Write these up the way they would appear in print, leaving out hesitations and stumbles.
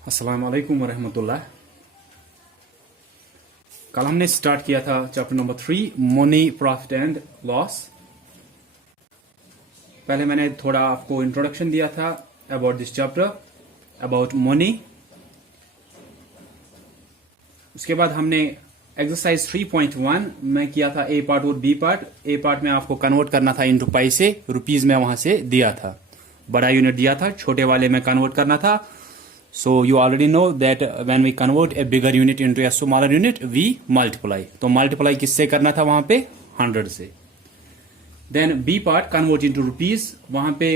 अस्सलाम वालेकुम वरहमतुल्लाह। कल हमने स्टार्ट किया था chapter number 3 money profit and loss. पहले मैंने थोड़ा आपको इंट्रोडक्शन दिया था about this chapter, about money. उसके बाद हमने एक्सरसाइज 3.1 में किया था ए पार्ट और बी पार्ट। ए पार्ट में आपको कन्वर्ट करना था इनटू पैसे, रुपीज में वहां से दिया था, बड़ा यूनिट दिया था, छोटे वाले में कन्वर्ट करना था। So you already know that when we convert a bigger unit into a smaller unit, we multiply. तो multiply किससे करना था वहां पे? 100 से। Then B part convert into rupees, वहां पे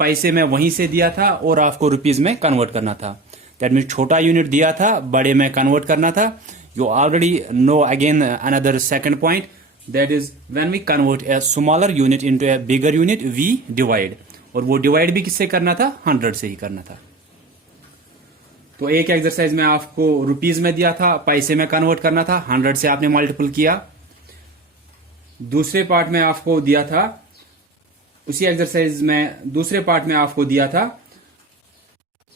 पैसे में वहीं से दिया था और आपको रुपीज में कन्वर्ट करना था। That means छोटा यूनिट दिया था, बड़े में कन्वर्ट करना था। You already know again another second point, that is when we convert a smaller unit into a bigger unit, we divide. और वो डिवाइड भी किससे करना था? 100 से ही करना था। तो एक एक्सरसाइज में आपको रुपीज में दिया था, पैसे में कन्वर्ट करना था, 100 से आपने मल्टीपल किया। दूसरे पार्ट में आपको दिया था, उसी एक्सरसाइज में दूसरे पार्ट में आपको दिया था,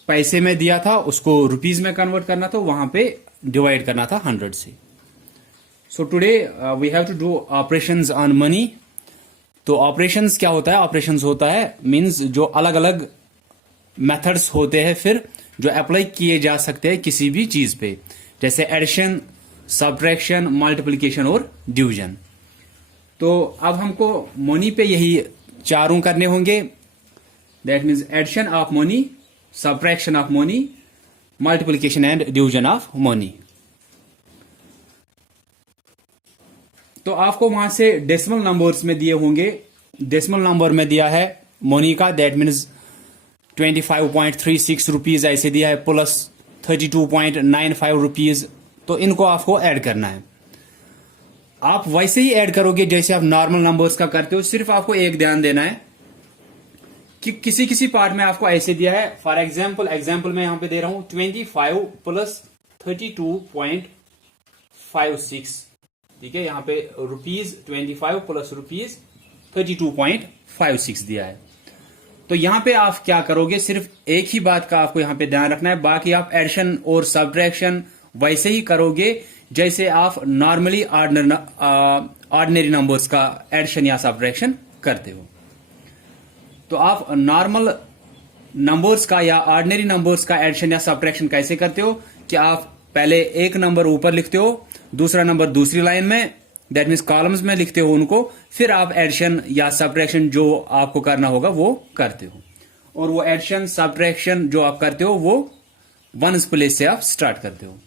पैसे में दिया था, उसको रुपीज में कन्वर्ट करना था, वहां पे डिवाइड करना था 100 से। So today we have to do operations on money. तो ऑपरेशंस क्या होता है? ऑपरेशंस होता है मींस जो अलग अलग मेथड्स होते हैं फिर जो अप्लाई किए जा सकते हैं किसी भी चीज पे, जैसे एडिशन, सब्ट्रैक्शन, मल्टीप्लिकेशन और डिवीजन। तो अब हमको मनी पे यही चारों करने होंगे। That means addition of money, subtraction of money, multiplication and division of money. तो आपको वहां से डेसिमल नंबर्स में दिए होंगे। डेसिमल नंबर में दिया है मनी का, दैट मीन्स 25.36 रुपीज ऐसे दिया है, प्लस 32.95 रुपीज। तो इनको आपको ऐड करना है। आप वैसे ही ऐड करोगे जैसे आप नॉर्मल नंबर्स का करते हो। सिर्फ आपको एक ध्यान देना है कि किसी किसी पार्ट में आपको ऐसे दिया है। फॉर एग्जाम्पल मैं यहां पे दे रहा हूं 25 प्लस 32.56। ठीक है, यहां पे रुपीज 25 प्लस रुपीज 32.56 दिया है। तो यहां पे आप क्या करोगे? सिर्फ एक ही बात का आपको यहां पे ध्यान रखना है, बाकी आप एडिशन और सब्ट्रैक्शन वैसे ही करोगे जैसे आप नॉर्मली ऑर्डिनरी नंबर्स का एडिशन या सब्ट्रैक्शन करते हो। तो आप नॉर्मल नंबर्स का या ऑर्डिनरी नंबर्स का एडिशन या सब्ट्रैक्शन कैसे करते हो कि आप पहले एक नंबर ऊपर लिखते हो, दूसरा नंबर दूसरी लाइन में, दैट मीन्स कॉलम्स में लिखते हो उनको, फिर आप एडिशन या सब्ट्रैक्शन जो आपको करना होगा वो करते हो। और वो एडिशन सब्ट्रैक्शन जो आप करते हो वो वंस प्लेस से आप स्टार्ट करते हो।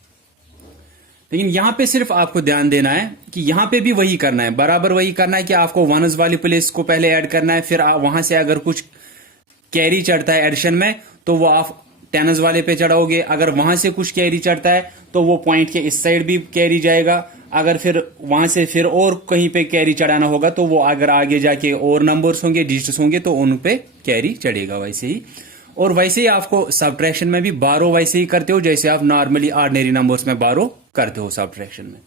लेकिन यहां पे सिर्फ आपको ध्यान देना है कि यहां पे भी वही करना है, बराबर वही करना है कि आपको वंस वाली प्लेस को पहले ऐड करना है, फिर वहां से अगर कुछ कैरी चढ़ता है एडिशन में तो वो आप टेनस वाले पे चढ़ाओगे। अगर वहां से कुछ कैरी चढ़ता है तो वो पॉइंट के इस साइड भी कैरी जाएगा। अगर फिर वहां से फिर और कहीं पे कैरी चढ़ाना होगा तो वो अगर आगे जाके और नंबर्स होंगे, डिजिट्स होंगे, तो उन पे कैरी चढ़ेगा वैसे ही। और वैसे ही आपको सब्ट्रैक्शन में भी बारो वैसे ही करते हो जैसे आप नॉर्मली ऑर्डिनरी नंबर्स में बारो करते हो सब्ट्रैक्शन में।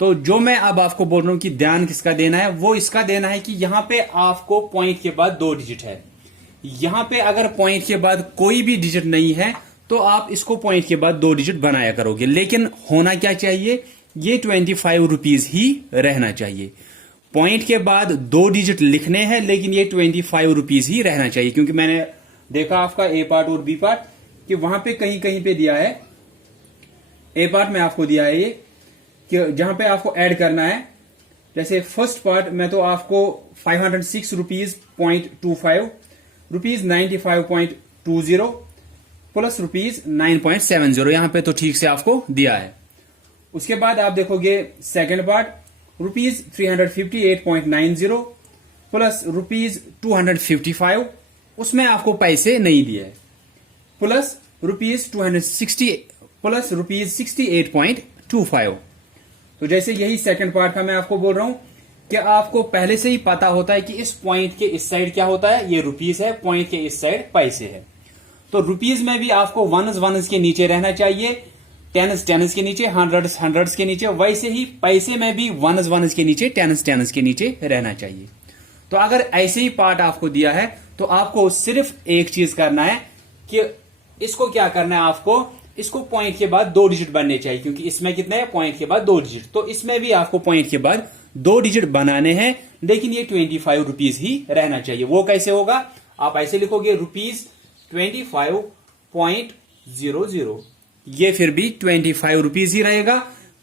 तो जो मैं अब आपको बोल रहा हूं कि ध्यान किसका देना है, वो इसका देना है कि यहां पे आपको पॉइंट के बाद 2 डिजिट है। यहां पे अगर पॉइंट के बाद कोई भी डिजिट नहीं है तो आप इसको पॉइंट के बाद 2 डिजिट बनाया करोगे। लेकिन होना क्या चाहिए? ये 25 रुपीज ही रहना चाहिए। पॉइंट के बाद 2 डिजिट लिखने हैं लेकिन ये 25 रुपीज ही रहना चाहिए। क्योंकि मैंने देखा आपका ए पार्ट और बी पार्ट कि वहां पे कहीं कहीं पे दिया है, ए पार्ट में आपको दिया है ये कि जहां पे आपको ऐड करना है। जैसे फर्स्ट पार्ट में तो आपको 506 रुपीज .25, रुपीज 95.20 प्लस रुपीज 9.70, यहां पे तो ठीक से आपको दिया है। उसके बाद आप देखोगे second part, rupees 358.90 plus rupees 255, उसमें आपको पैसे नहीं दिए, प्लस रुपीज 260 प्लस रुपीज 68.25। तो जैसे यही सेकंड पार्ट का मैं आपको बोल रहा हूं कि आपको पहले से ही पता होता है कि इस पॉइंट के इस साइड क्या होता है, ये रुपीज है, पॉइंट के इस साइड पैसे है। तो रुपीज में भी आपको वंस के नीचे रहना चाहिए, टेन्स के नीचे, हंड्रेड्स के नीचे। वैसे ही पैसे में भी वंस के नीचे, टेन्स के नीचे रहना चाहिए। तो अगर ऐसे ही पार्ट आपको दिया है तो आपको सिर्फ एक चीज करना है कि इसको क्या करना है आपको, इसको पॉइंट के बाद 2 डिजिट बनने चाहिए, क्योंकि इसमें कितने हैं, पॉइंट के बाद 2 डिजिट। तो इसमें भी आपको पॉइंट के बाद 2 डिजिट बनाने हैं, लेकिन ये 25 रुपीज ही रहना चाहिए। वो कैसे होगा, आप ऐसे लिखोगे ₹25.00, ये फिर भी 25 रुपीज ही रहेगा।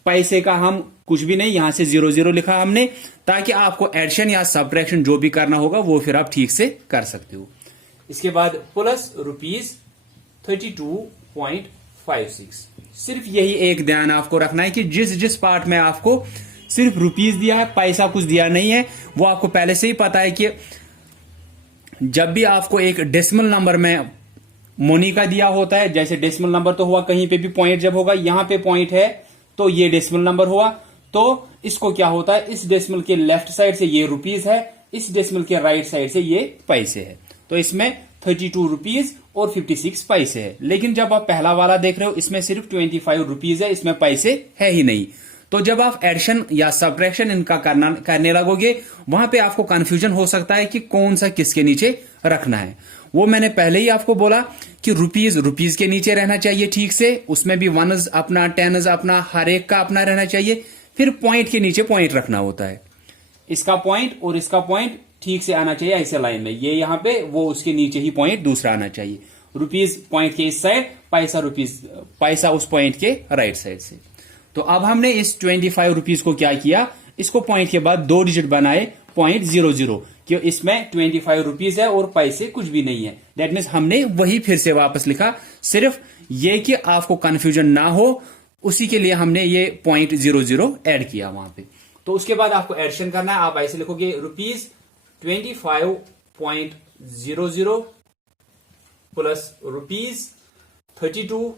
पैसे का हम कुछ भी नहीं, यहां से 00 लिखा हमने, ताकि आपको एडिशन या सब्ट्रैक्शन जो भी करना होगा वो फिर आप ठीक से कर सकते हो। इसके बाद प्लस ₹32.56। सिर्फ यही एक ध्यान आपको रखना है कि जिस जिस पार्ट में आपको सिर्फ रुपीज दिया है, पैसा कुछ दिया नहीं है, वो आपको पहले से ही पता है कि जब भी आपको एक डेसिमल नंबर में मोनी का दिया होता है, जैसे डेसिमल नंबर तो हुआ, कहीं पे भी पॉइंट जब होगा, यहां पे पॉइंट है तो ये डेसिमल नंबर हुआ, तो इसको क्या होता है, इस डेसिमल के लेफ्ट साइड से ये रुपीज है, इस डेसिमल के राइट साइड से ये पैसे है, तो इसमें 32 रुपीज और 56 पैसे है। लेकिन जब आप पहला वाला देख रहे हो, इसमें सिर्फ 25 रुपीज है, इसमें पैसे है ही नहीं। तो जब आप एडिशन या सब्ट्रैक्शन इनका करने लगोगे, वहां पे आपको कंफ्यूजन हो सकता है कि कौन सा किसके नीचे रखना है। वो मैंने पहले ही आपको बोला कि रुपीज के नीचे रहना चाहिए ठीक से, उसमें भी वनज अपना, टेनज अपना, हर एक का अपना रहना चाहिए। फिर पॉइंट के नीचे पॉइंट रखना होता है, इसका पॉइंट और इसका पॉइंट ठीक से आना चाहिए ऐसे लाइन में, ये यहां पे, वो उसके नीचे ही पॉइंट दूसरा आना चाहिए। रुपीज पॉइंट के इस साइड, पैसा उस पॉइंट के राइट साइड से। तो अब हमने इस 25 रुपीज को क्या किया, इसको पॉइंट के बाद 2 डिजिट बनाए, .00, कि इसमें 25 रुपीज है और पैसे कुछ भी नहीं है। दैट मीन्स हमने वही फिर से वापस लिखा, सिर्फ ये कि आपको कंफ्यूजन ना हो, उसी के लिए हमने ये .00 ऐड किया वहां पे। तो उसके बाद आपको एडिशन करना है, आप ऐसे लिखोगे ₹25.00 प्लस ₹32।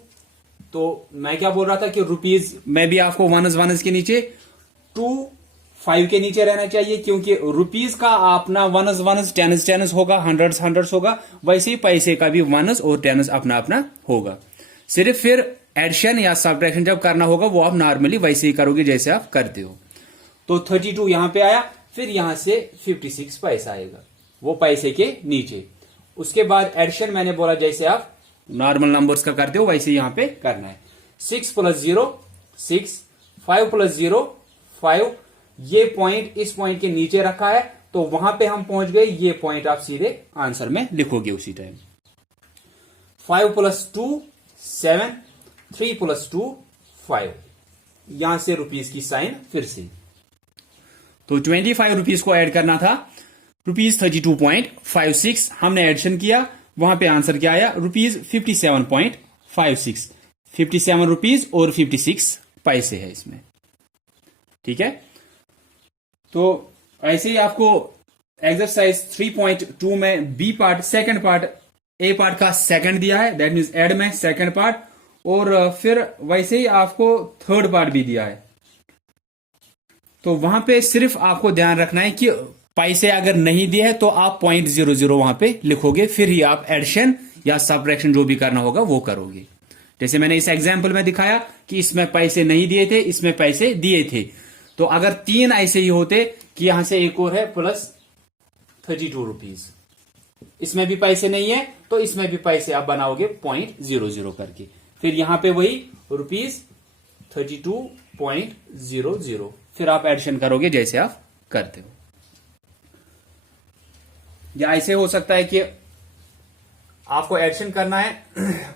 तो मैं क्या बोल रहा था कि रुपीज में भी आपको वनज के नीचे 25 के नीचे रहना चाहिए, क्योंकि रुपीज का अपना वनज टेनस होगा, हंड्रेड्स होगा, वैसे ही पैसे का भी वनज और टेनस अपना अपना होगा। सिर्फ फिर एडिशन या सब्ट्रैक्शन जब करना होगा, वो आप नॉर्मली वैसे ही करोगे जैसे आप करते हो। तो 32 यहां पे आया, फिर यहां से 56 पैसा आएगा, वो पैसे के नीचे। उसके बाद एडिशन मैंने बोला जैसे आप नॉर्मल नंबर्स का करते हो वैसे यहां पे करना है। 6 + 0 6, 5 + 0 5, ये पॉइंट इस पॉइंट के नीचे रखा है, तो वहां पे हम पहुंच गए, ये पॉइंट आप सीधे आंसर में लिखोगे उसी टाइम। 5 + 2 7, 3 + 2 5, यहां से रुपीज की साइन फिर से। तो 25 रुपीज को ऐड करना था, ₹32.56 हमने एडिशन किया, वहां पे आंसर क्या आया, ₹57.56, 57 रुपीज और 56 पैसे है इसमें। ठीक है, तो ऐसे ही आपको एक्सरसाइज 3.2 में बी पार्ट, सेकंड पार्ट, ए पार्ट का सेकंड दिया है, दैट मीन्स एड में सेकंड पार्ट, और फिर वैसे ही आपको थर्ड पार्ट भी दिया है। तो वहां पे सिर्फ आपको ध्यान रखना है कि पैसे अगर नहीं दिए हैं तो आप .00 वहां पे लिखोगे, फिर ही आप एडिशन या सब्ट्रैक्शन जो भी करना होगा वो करोगे। जैसे मैंने इस एग्जाम्पल में दिखाया कि इसमें पैसे नहीं दिए थे, इसमें पैसे दिए थे, तो अगर 3 ऐसे ही होते कि यहां से एक और है प्लस 32 रुपीज, इसमें भी पैसे नहीं है तो इसमें भी पैसे आप बनाओगे .00 करके, फिर यहां पे वही ₹32.00, फिर आप एडिशन करोगे जैसे आप करते हो। या ऐसे हो सकता है कि आपको एडिशन करना है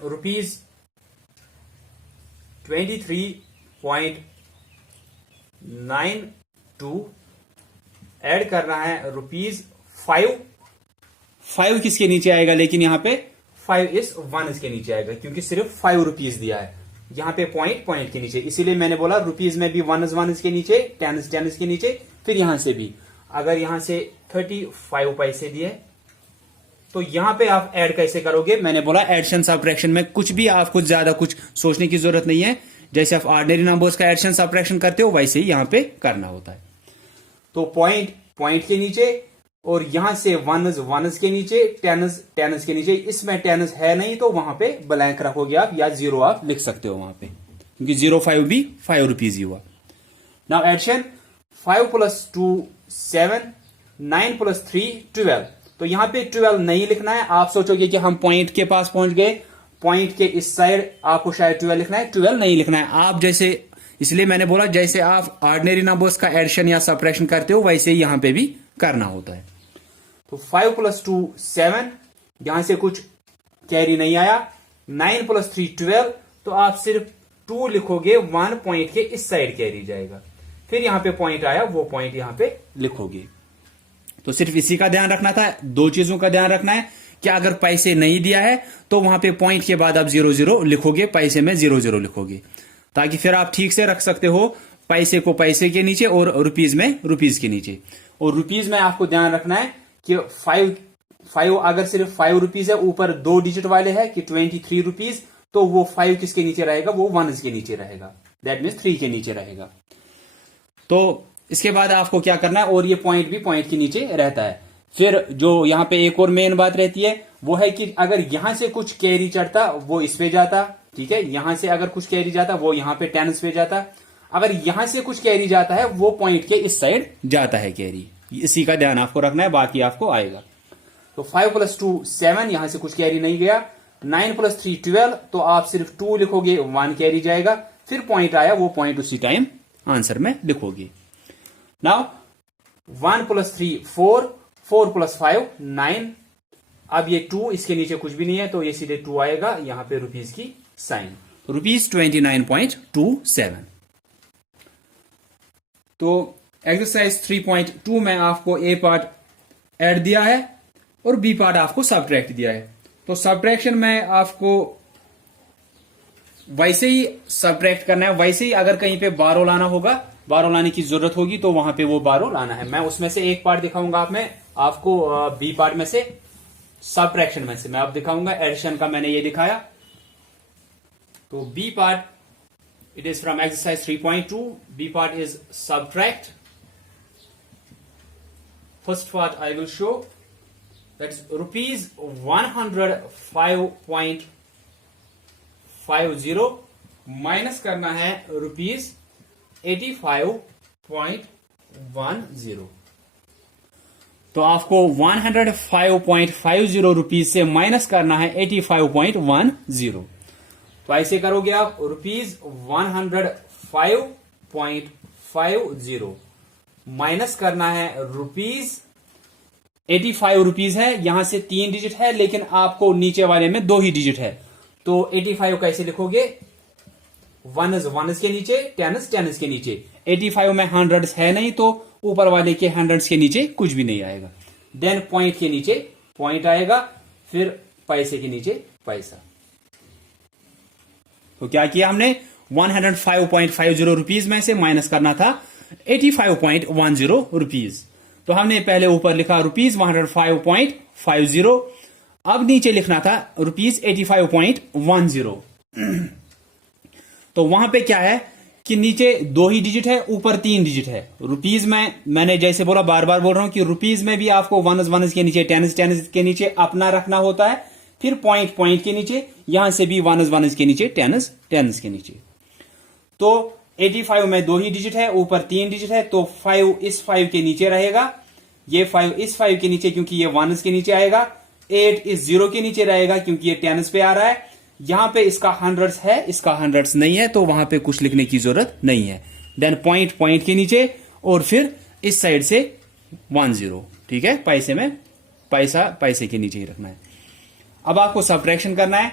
₹23.92, ऐड करना है ₹5 किसके नीचे आएगा, लेकिन यहां पे 5 इस 1 इसके नीचे आएगा, क्योंकि सिर्फ 5 रुपीज दिया है, यहां पे पॉइंट के नीचे, इसीलिए मैंने बोला रुपीज में भी वनज के नीचे, टेनस के नीचे, फिर यहां से भी। अगर यहां से 35 पैसे दिए तो यहां पे आप ऐड कैसे करोगे, मैंने बोला एडिशन सब्ट्रैक्शन में कुछ भी आपको ज्यादा कुछ सोचने की जरूरत नहीं है, जैसे आप ऑर्डिनरी नंबर्स का एडिशन सब्ट्रैक्शन करते हो वैसे ही यहां पे करना होता है। तो पॉइंट के नीचे, और यहां से वनज के नीचे, टेनस के नीचे, इसमें टेनस है नहीं तो वहां पे ब्लैंक रखोगे आप, या 0 आप लिख सकते हो वहां पे, क्योंकि 05 भी 5 रुपीज ही हुआ। नाउ एडिशन 5 + 2 7, 9 + 3 12, तो यहां पे 12 नहीं लिखना है। आप सोचोगे कि हम पॉइंट के पास पहुंच गए, पॉइंट के इस साइड आपको शायद 12 लिखना है, 12 नहीं लिखना है। आप जैसे, इसलिए मैंने बोला जैसे आप ऑर्डिनरी नंबर्स का एडिशन या सब्ट्रैक्शन करते हो वैसे ही यहां पे भी करना होता है। तो 5 + 2 7, यहां से कुछ कैरी नहीं आया। 9 + 3 12, तो आप सिर्फ 2 लिखोगे, 1 पॉइंट के इस साइड कैरी जाएगा। फिर यहां पे पॉइंट आया, वो पॉइंट यहां पे लिखोगे। तो सिर्फ इसी का ध्यान रखना था, दो चीजों का ध्यान रखना है कि अगर पैसे नहीं दिया है तो वहां पे पॉइंट के बाद आप 0 0 लिखोगे, पैसे में 0 0 लिखोगे, ताकि फिर आप ठीक से रख सकते हो पैसे को पैसे के नीचे और रुपीज में रुपीज के नीचे। और रुपीज में आपको ध्यान रखना है कि 5 अगर सिर्फ 5 रुपीज है, ऊपर 2 डिजिट वाले है कि 23 रुपीज, तो वो 5 किसके नीचे रहेगा, वो 1 के नीचे रहेगा, दैट मीन्स 3 के नीचे रहेगा। तो इसके बाद आपको क्या करना है, और ये पॉइंट भी पॉइंट के नीचे रहता है। फिर जो यहां पे एक और मेन बात रहती है वो है कि अगर यहां से कुछ कैरी चढ़ता वो इस पे जाता, ठीक है, यहां से अगर कुछ कैरी जाता वो यहां पे टेंस पे जाता, अगर यहां से कुछ कैरी जाता है वो पॉइंट के इस साइड जाता है कैरी। इसी का ध्यान आपको रखना है, बाकी आपको आएगा। तो 5 + 2 7, यहां से कुछ कैरी नहीं गया। 9 + 3 12, तो आप सिर्फ 2 लिखोगे, 1 कैरी जाएगा। फिर पॉइंट आया, वो पॉइंट उसी टाइम आंसर में लिखोगे। नाउ 1 + 3 4, 4 + 5 9। अब ये 2, इसके नीचे कुछ भी नहीं है, तो ये सीधे 2 आएगा, यहां पे रुपीज की साइन, रुपीज 29.27। तो एक्सरसाइज 3.2 में आपको ए पार्ट ऐड दिया है और बी पार्ट आपको सब्ट्रैक्ट दिया है। तो सब्ट्रैक्शन में आपको वैसे ही सब्ट्रैक्ट करना है, वैसे ही अगर कहीं पे बारो लाना होगा, बारो लाने की जरूरत होगी तो वहां पे वो बारो लाना है। मैं उसमें से एक पार्ट दिखाऊंगा आपको बी पार्ट में से, सब्ट्रैक्शन में से मैं अब दिखाऊंगा। एडिशन का मैंने ये दिखाया। तो B part, it is from exercise 3.2. B part is subtract. First part I will show. That's rupees 105.50 minus करना है rupees 85.10। तो आपको 105.50 रुपीज से माइनस करना है 85.10। तो ऐसे करोगे आप, रुपीज 105.50 माइनस करना है रुपीज 85 रुपीज है, यहां से 3 डिजिट है लेकिन आपको नीचे वाले में 2 ही डिजिट है। तो 85 कैसे लिखोगे, 1s के नीचे, 10s के नीचे। 85 में हंड्रेड्स है नहीं तो ऊपर वाले के हंड्रेड्स के नीचे कुछ भी नहीं आएगा। देन पॉइंट के नीचे पॉइंट आएगा, फिर पैसे के नीचे पैसा। तो क्या किया हमने, 105.50 रुपीज में से माइनस करना था 85.10 रुपीज। तो हमने पहले ऊपर लिखा रुपीज 105.50, अब नीचे लिखना था रुपीज 85.10। तो वहां पे क्या है कि नीचे 2 ही डिजिट है, ऊपर 3 डिजिट है। रुपीज में मैंने जैसे बोला, बार बार बोल रहा हूं कि रुपीज में भी आपको 1s के नीचे, 10s के नीचे अपना रखना होता है, फिर पॉइंट के नीचे, यहां से भी 1s के नीचे, 10s के नीचे। तो 85 में 2 ही डिजिट है, ऊपर 3 डिजिट है, तो 5 इस 5 के नीचे रहेगा, ये 5 इस 5 के नीचे क्योंकि ये 1s के नीचे आएगा, 8 इस 0 के नीचे रहेगा क्योंकि ये 10s पे आ रहा है। यहां पे इसका हंड्रेड्स है, इसका हंड्रेड्स नहीं है, तो वहां पे कुछ लिखने की जरूरत नहीं है। देन पॉइंट के नीचे, और फिर इस साइड से 10, ठीक है, पैसे में पैसा पैसे के नीचे ही रखना है। अब आपको सब्ट्रैक्शन करना है,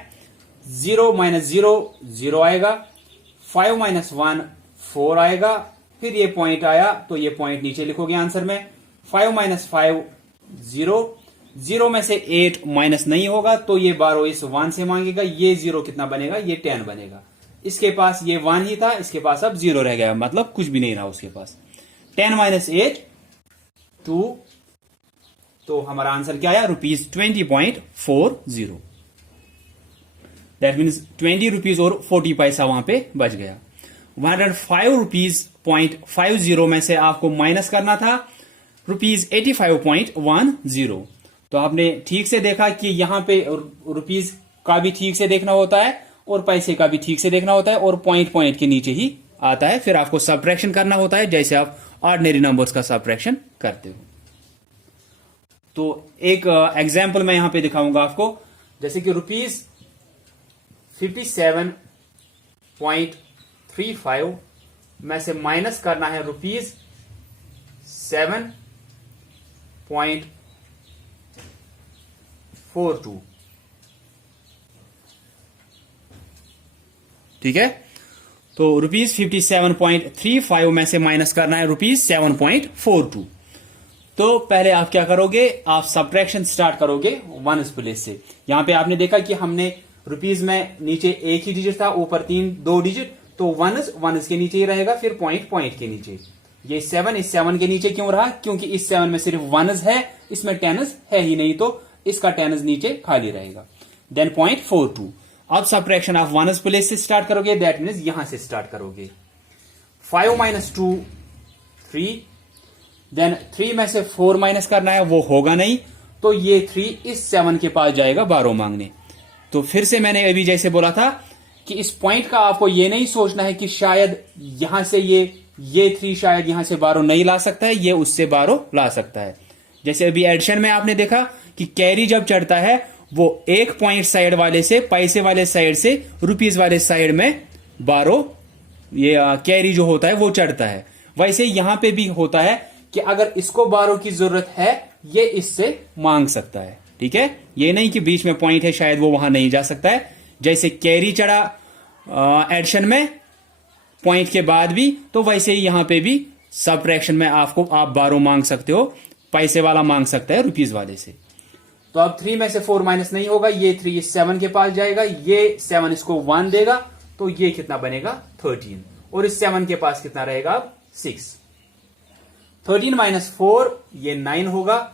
0 - 0 0 आएगा, 5 - 1 4 आएगा, फिर ये पॉइंट आया तो ये पॉइंट नीचे लिखोगे आंसर में। 5 - 5 0, 0 में से 8 माइनस नहीं होगा तो ये 12 इस 1 से मांगेगा, ये 0 कितना बनेगा, ये 10 बनेगा। इसके पास ये 1 ही था, इसके पास अब 0 रह गया, मतलब कुछ भी नहीं रहा उसके पास। 10 - 8 2, तो हमारा आंसर क्या आया, रुपीज 20.40। दैट मीन्स 20 रुपीज और 40 पैसा वहां पे बच गया। 105.50 में से आपको माइनस करना था रुपीज 85.10। तो आपने ठीक से देखा कि यहां पे रुपीज का भी ठीक से देखना होता है और पैसे का भी ठीक से देखना होता है, और पॉइंट के नीचे ही आता है। फिर आपको सब्ट्रैक्शन करना होता है जैसे आप ऑर्डिनरी नंबर्स का सब्ट्रैक्शन करते हो। तो एक एग्जाम्पल मैं यहां पे दिखाऊंगा आपको, जैसे कि रुपीज 57.35 में से माइनस करना है ₹7.42। ठीक है, तो ₹57.35 में से माइनस करना है ₹7.42। तो पहले आप क्या करोगे, आप सब्ट्रैक्शन स्टार्ट करोगे वन्स प्लेस से। यहां पे आपने देखा कि हमने रुपीज में नीचे एक ही डिजिट था, ऊपर दो डिजिट, तो वन्स के नीचे ही रहेगा, फिर पॉइंट के नीचे। ये 7 इस 7 के नीचे क्यों रहा, क्योंकि इस 7 में सिर्फ वन्स है, इसमें टेन्स है ही नहीं, तो इसका टेन्स नीचे खाली रहेगा। देन 0.42। अब सब्ट्रैक्शन ऑफ वन्स प्लेस से स्टार्ट करोगे, दैट मीन्स यहां से स्टार्ट करोगे। 5 - 2 3, देन 3 में से 4 माइनस करना है, वो होगा नहीं, तो ये 3 इस 7 के पास जाएगा 12 मांगने। तो फिर से मैंने अभी जैसे बोला था कि इस पॉइंट का आपको ये नहीं सोचना है कि शायद यहां से ये 3 शायद यहां से 12 नहीं ला सकता है, ये उससे 12 ला सकता है। जैसे अभी एडिशन में आपने देखा कि कैरी जब चढ़ता है वो एक पॉइंट साइड वाले से, पैसे वाले साइड से रुपीज वाले साइड में 12 ये कैरी जो होता है वो चढ़ता है। वैसे यहां पे भी होता है कि अगर इसको 12 की जरूरत है, ये इससे मांग सकता है। ठीक है, ये नहीं कि बीच में पॉइंट है शायद वो वहां नहीं जा सकता है। जैसे कैरी चढ़ा एडिशन में पॉइंट के बाद भी, तो वैसे ही यहां पे भी सब्ट्रैक्शन में आप 12 मांग सकते हो, पैसे वाला मांग सकता है रुपीज वाले से। तो अब 3 में से 4 माइनस नहीं होगा, ये 3 इस 7 के पास जाएगा, ये 7 इसको 1 देगा, तो ये कितना बनेगा 13, और इस 7 के पास कितना रहेगा अब 6। 13 - 4 ये 9 होगा।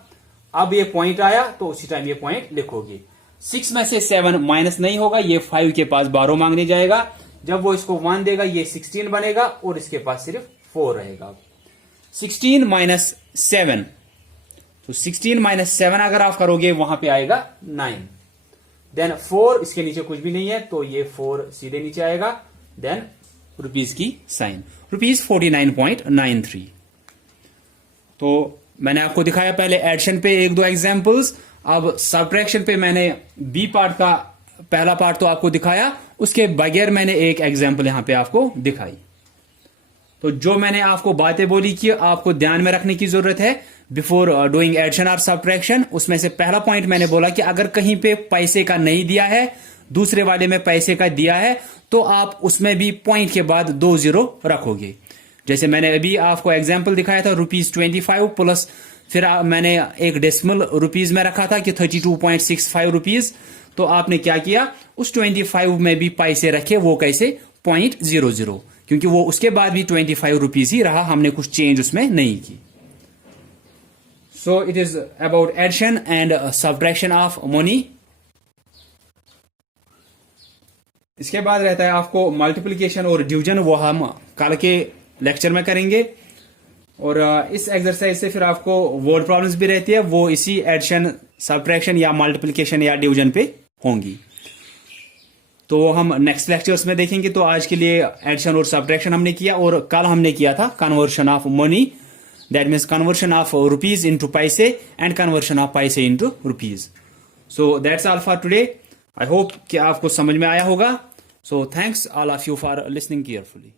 अब ये पॉइंट आया तो उसी टाइम ये पॉइंट लिखोगे। 6 में से 7 माइनस नहीं होगा, ये 5 के पास 12 मांगने जाएगा। जब वो इसको 1 देगा, ये 16 बनेगा, और इसके पास सिर्फ 4 रहेगा। 16 - 7, तो 16 - 7 अगर आप करोगे वहां पे आएगा 9। देन 4 इसके नीचे कुछ भी नहीं है, तो ये 4 सीधे नीचे आएगा। देन रुपीज की साइन, ₹49.93। तो मैंने आपको दिखाया पहले एडिशन पे 1-2 एग्जांपल्स। अब सब्ट्रैक्शन पे मैंने बी पार्ट का पहला पार्ट तो आपको दिखाया, उसके बगैर मैंने एक एग्जांपल यहां पे आपको दिखाई। तो जो मैंने आपको बातें बोली कि आपको ध्यान में रखने की जरूरत है बिफोर डूइंग एडिशन और सब्ट्रैक्शन, उसमें से पहला पॉइंट मैंने बोला कि अगर कहीं पे पैसे का नहीं दिया है, दूसरे वाले में पैसे का दिया है, तो आप उसमें भी पॉइंट के बाद 2 0 रखोगे। जैसे मैंने अभी आपको एग्जाम्पल दिखाया था ₹25 प्लस फिर मैंने एक डेसिमल रुपीज में रखा था कि 32.65 रुपीज। तो आपने क्या किया, उस 25 में भी पैसे रखे, वो कैसे 0.00, क्योंकि वो उसके बाद भी 25 रुपीज ही रहा, हमने कुछ चेंज उसमें नहीं की। So it is about addition and subtraction of money. इसके बाद रहता है आपको मल्टीप्लिकेशन और डिवीजन, वो हम कल के लेक्चर में करेंगे। और इस एक्सरसाइज से फिर आपको वर्ड प्रॉब्लम्स भी रहती है, वो इसी एडिशन, सब्ट्रैक्शन या मल्टीप्लिकेशन या डिवीजन पे होंगी। तो हम नेक्स्ट लेक्चर्स में देखेंगे। तो आज के लिए एडिशन और सब्ट्रैक्शन हमने किया, और कल हमने किया था conversion of money, that means conversion of rupees into पैसे एंड कन्वर्शन ऑफ पैसे into rupees. So that's all for today. I hope कि आपको समझ में आया होगा। So thanks all of you for listening carefully.